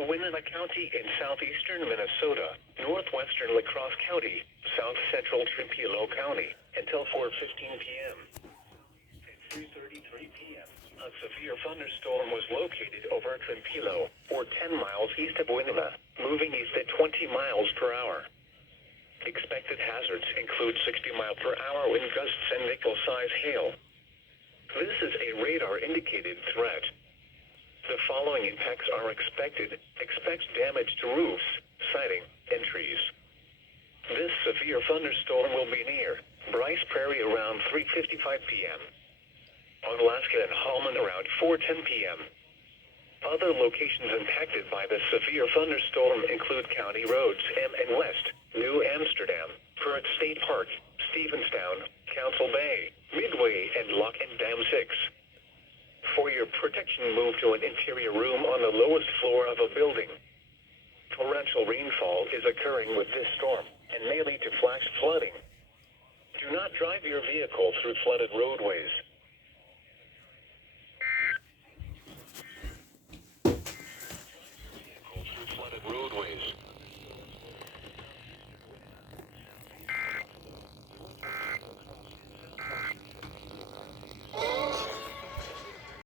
also Winona County in southeastern Minnesota, northwestern La Crosse County, south central Trujillo County, until 4:15 p.m. At 3:33 p.m., a severe thunderstorm was located over Trujillo, or 10 miles east of Winona, moving east at 20 miles per hour. Expected hazards include 60-mile-per-hour wind gusts and nickel-size hail. This is a radar-indicated threat. The following impacts are expected. Expect damage to roofs, siding, and trees. This severe thunderstorm will be near Bryce Prairie around 3:55 p.m. On Alaska and Holman around 4:10 p.m. Other locations impacted by the severe thunderstorm include County Roads M and West, New Amsterdam, Pruitt State Park, Stevenstown, Council Bay, Midway, and Lock and Dam 6. For your protection, move to an interior room on the lowest floor of a building. Torrential rainfall is occurring with this storm and may lead to flash flooding. Do not drive your vehicle through flooded roadways.